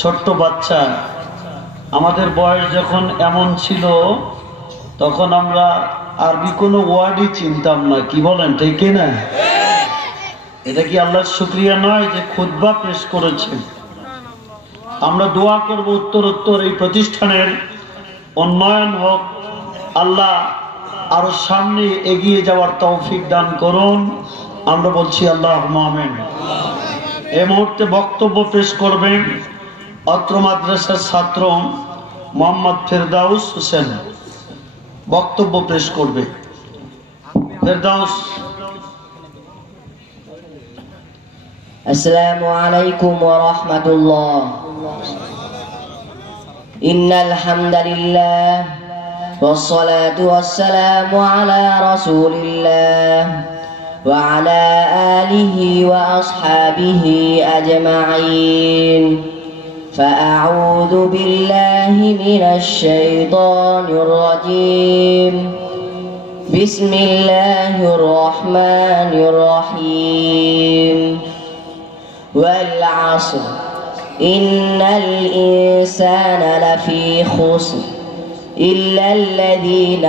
ছোট্ট বাচ্চা আমাদের বয়স যখন এমন ছিল তখন আমরা আরবি কোনো ওয়ার্ডই চিনতাম না। কি বলেন, ঠিক না? এটা কি আল্লাহর শুকরিয়া নয় যে খুতবা পেশ করেছেন? আমরা দোয়া করব উত্তর এই প্রতিষ্ঠানের উন্নয়ন হোক, আল্লাহ আরো সামনে এগিয়ে যাওয়ার তৌফিক দান করুন। আমরা বলছি আল্লাহুম্মা আমিন। এই মুহূর্তে বক্তব্য পেশ করবেন অত্র মাদ্রাসার ছাত্র মোহাম্মদ ফেরদাউস হোসেন। বক্তব্য পেশ করবে ফেরদাউস। আসসালামু আলাইকুম ওয়া রাহমাতুল্লাহ। ইন্নাল হামদালিল্লাহ ওয়াস সালাতু ওয়াস সালামু আলা রাসূলিল্লাহ ওয়া আলা আলিহি ওয়া আসহাবিহি আজমাইন। ফাআউযু বিল্লাহি মিনাশ শাইতানির রাজীম। বিসমিল্লাহির রহমানির রহিম। والعصر إن الإنسان لفي خسر إلا الذين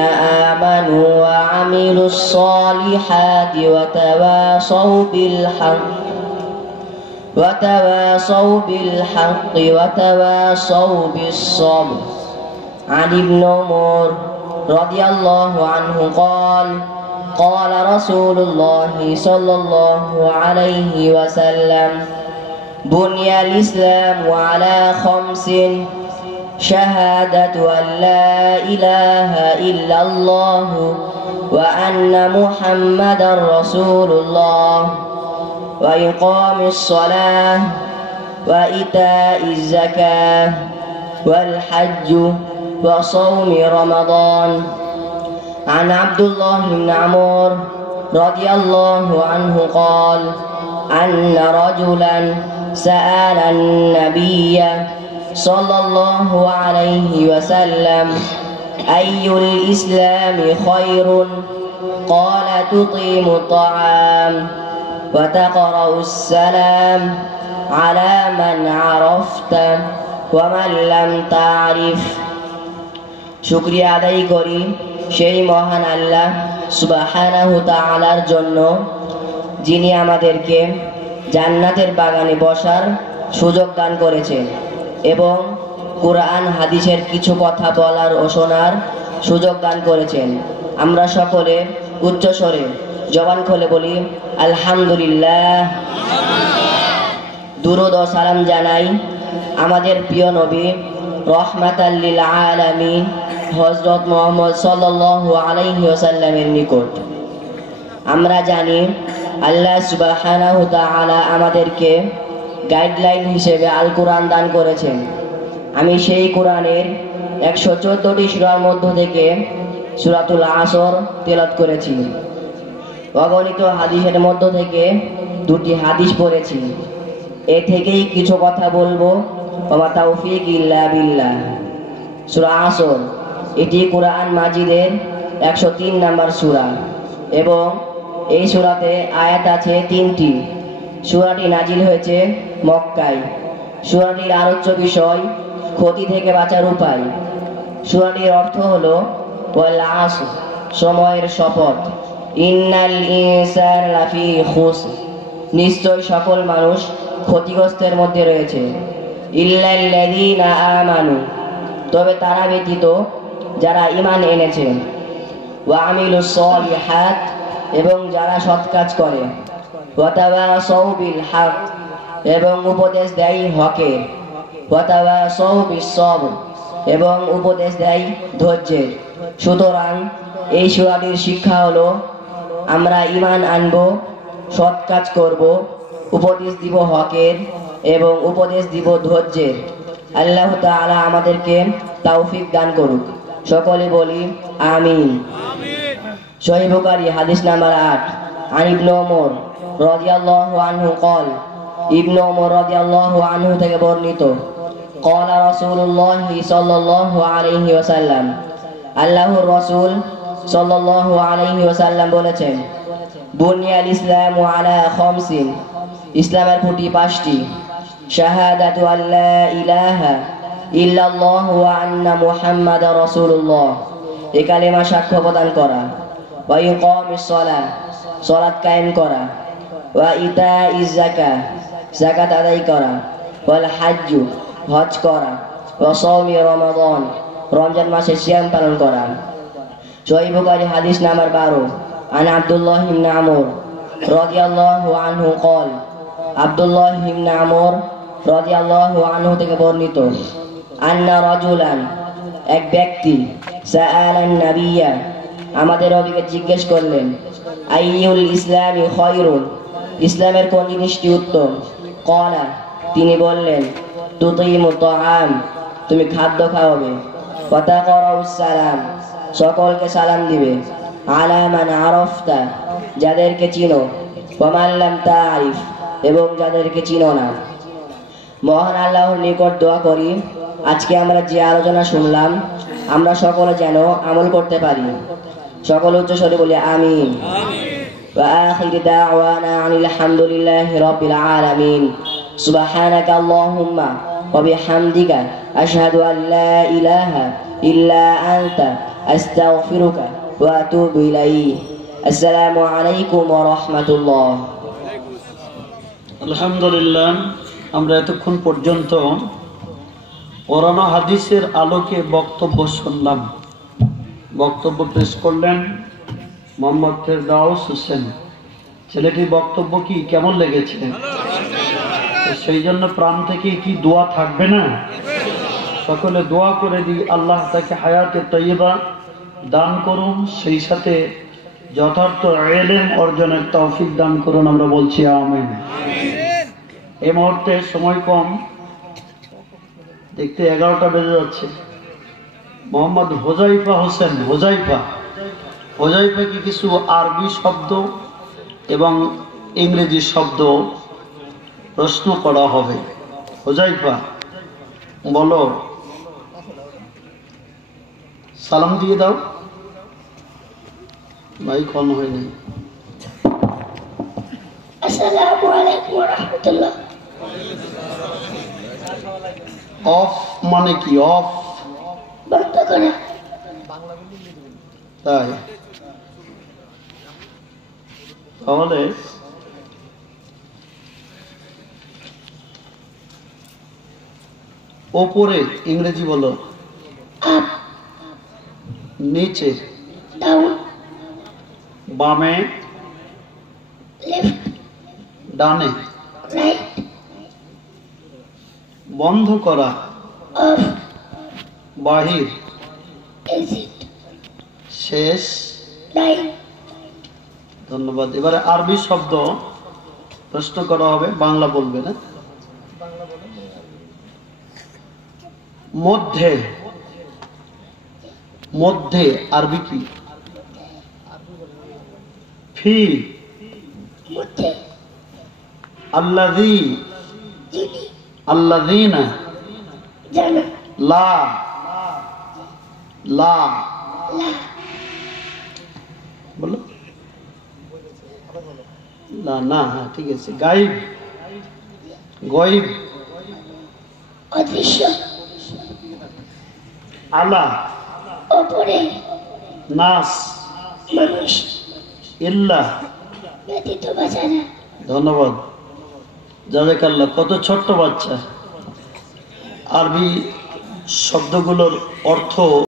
آمنوا وعملوا الصالحات وتواصوا بالحق وتواصوا بالصبر. عن ابن عمر رضي الله عنه قال قال رسول الله صلى الله عليه وسلم بني الإسلام على 5: شهادة أن لا إله إلا الله وأن محمدا رسول الله وإقام الصلاة وإيتاء الزكاة والحج وصوم رمضان. عن عبد الله بن عمرو رضي الله عنه قال أن رجلا سأل النبي صلى الله عليه وسلم أي الإسلام خير؟ قال تطعم الطعام وتقرأ السلام على من عرفت ومن لم تعرف. শুকরিয়া আদায় করি সেই মহান আল্লাহ সুবহানাহু তাআলার জন্য, যিনি আমাদেরকে জান্নাতের বাগানে বসার সুযোগ দান করেছেন এবং কুরআন হাদিসের কিছু কথা বলার ও শোনার সুযোগ দান করেছেন। আমরা সকলে উচ্চস্বরে জবান খুলে বলি আলহামদুলিল্লাহ। দুরূদ ও সালাম জানাই আমাদের প্রিয় নবী রহমাতাল লিল আলামিন হযরত মুহাম্মদ সাল্লাল্লাহু আলাইহি ওয়াসাল্লামের নিকট। আমরা জানি আল্লাহ সুবহানাহু তাআলা আমাদেরকে গাইডলাইন হিসেবে আল কোরআন দান করেছেন। আমি সেই কোরআনের 114টি সূরার মধ্য থেকে সূরাতুল আসর তেলাওয়াত করেছি। অগণিত হাদিসের মধ্য থেকে 2টি হাদিস পড়েছি। এ থেকেই কিছু কথা বলবো। ওয়া তাওফীক ইল্লা বিল্লাহ। সূরা আসর এটি কোরআন মাজিদের 103 নম্বর সূরা এবং এই সূরাতে আয়াত আছে 3টি। সূরাটি নাজিল হয়েছে মক্কায়। সূরাটির আলোচ্য বিষয় ক্ষতি থেকে বাঁচার উপায়। সূরাটির অর্থ হলো ওয়াল আসর, সময়ের শপথ। ইন্নাল ইনসানা লাফি খুসর, নিশ্চয় সকল মানুষ ক্ষতিগ্রস্তের মধ্যে রয়েছে। ইল্লাল্লাযীনা আমানু, তবে তারা ব্যতীত যারা ঈমান এনেছে। ওয়া আমিলুস সলিহাত, এবং যারা সৎ কাজ করে। ওয়া তাওয়াসাউ বিল হক, এবং উপদেশ দেয় হকের। ওয়া তাওয়াসাউ বিস সবর, এবং উপদেশ দেয় ধৈর্যের। সুতরাং এই সূরাটির শিক্ষা হলো আমরা ঈমান আনব, সৎ কাজ করব, উপদেশ দিব হকের এবং উপদেশ দিব ধৈর্যের। আল্লাহ তাআলা আমাদেরকে তৌফিক দান করুক। সকলে বলি আমিন। সহিহ বুখারী হাদিস নাম্বার 8। আন ইবনে ওমর রাদিয়াল্লাহু আনহু قال, ইবনে ওমর রাদিয়াল্লাহু আনহু থেকে বর্ণিত, قال রাসূলুল্লাহ সাল্লাল্লাহু আলাইহি ওয়াসাল্লাম, আল্লাহর রাসূল সাল্লাল্লাহু আলাইহি ওয়াসাল্লাম বলেছেন, বুনিয়াল ইসলামু আলা খামসিন, ইসলামের খুঁটি 5টি। শাহাদাতু আল্লা ইলাহা ইল্লাল্লাহ ওয়া আন্না মুহাম্মাদার রাসূলুল্লাহ, এই কালেমা সাক্ষ্য প্রদান করা। ওয়া ইকামিস সালাহ, সালাত কায়েম করা। ওয়া ইতাইজ যাকাত, যাকাত আদায় করা। ওয়াল হজ্জ, হজ করা। ওয়া সাওমি রমাদান, রমজান মাসে সিয়াম পালন করা। সহিহ বুখারী হাদিস নাম্বার 12, আন আব্দুল্লাহ ইবনে আমর রাদিয়াল্লাহু আনহু قال, আব্দুল্লাহ ইবনে আমর রাদিয়াল্লাহু আনহু থেকে বর্ণিত, আন্না রাজুলান, এক ব্যক্তি, সাআলান নাবিয়্যা, আমাদের নবীকে জিজ্ঞেস করলেন, আইয়ুল ইসলামি খায়রুন, ইসলামের কোন জিনিসটি উত্তম? ক্বালা, তিনি বললেন, তুতিমু তাআম, তুমি খাদ্য খাওয়াবে। ওয়া তাকরাউস সালাম, সকলকে সালাম দিবে। আলা মান আরাফতা, যাদেরকে চিনো। ওয়া মান লাম তারিফ, এবং যাদেরকে চিনো না। মহান আল্লাহর নিকট দোয়া করি, আজকে আমরা যে আলোচনা শুনলাম আমরা সকলে যেন আমল করতে পারি। সকল উচ্চ স্বরে বলি আমিন। ওয়া আখিরু দাওয়ানা আনিল হামদুলিল্লাহি রাব্বিল আলামিন। সুবহানাকা আল্লাহুম্মা ওয়া বিহামদিকা আশহাদু আল লা ইলাহা ইল্লা আনতা আস্তাগফিরুকা ওয়া আতুবু ইলাইক। আসসালামু আলাইকুম ওয়া রাহমাতুল্লাহ। আলহামদুলিল্লাহ, আমরা এতক্ষণ পর্যন্ত কোরআন হাদিসের আলোকে বক্তব্য শুনলাম। বক্তব্য পেশ করলেন মোহাম্মদ ফেরদাউস হোসেন। ছেলেটির বক্তব্য কি কেমন লেগেছে? সেই জন্য প্রাণ থেকে কি দোয়া থাকবে না? সকলে দোয়া করে দিই, আল্লাহ তাকে হায়াতে তৈয়বা দান করুন, সেই সাথে যথার্থ ইলম অর্জনের তৌফিক দান করুন। আমরা বলছি আমিন। এই মুহূর্তে সময় কম, দেখতে 11টা বেজে যাচ্ছে। মোহাম্মদ হোজাইফা হোসেন, হোজাইফাকে কিছু আরবি শব্দ এবং ইংরেজি শব্দ প্রশ্ন করা হবে। হোজাইফা, বলো, সালাম দিয়ে দাও। ভাই কল হয়নি। আসসালামু আলাইকুম ওয়া রাহমাতুল্লাহ। অফ মানে কি? অফ বন্ধ করা। তাই তাহলে ওপরে ইংরেজি বলো, আপ, নিচে, ডাউন, বামে, লেফট, ডানে, রাইট, বন্ধ করা, অফ, বাহির, এক্সিট, শেষ। লাইন। ধন্যবাদ। এবারে আরবি শব্দ প্রশ্ন করা হবে, বাংলা বলবে না। মধ্যে, মধ্যে আরবি কি? ফি, মধ্যে, আল্লাযী, যিনি, আল্লাযীনা, জানা, লা, লা, লা, বলো লা, না, হ্যাঁ ঠিক আছে। গায়ব, গয়ব, অদৃশ্য, আলা, ওপরে, নাস, মানুষ, ইল্লা, ব্যতীত বা জানা। ধন্যবাদ, জাযাকাল্লাহ। কত ছোট্ট বাচ্চা আরবি শব্দগুলোর অর্থ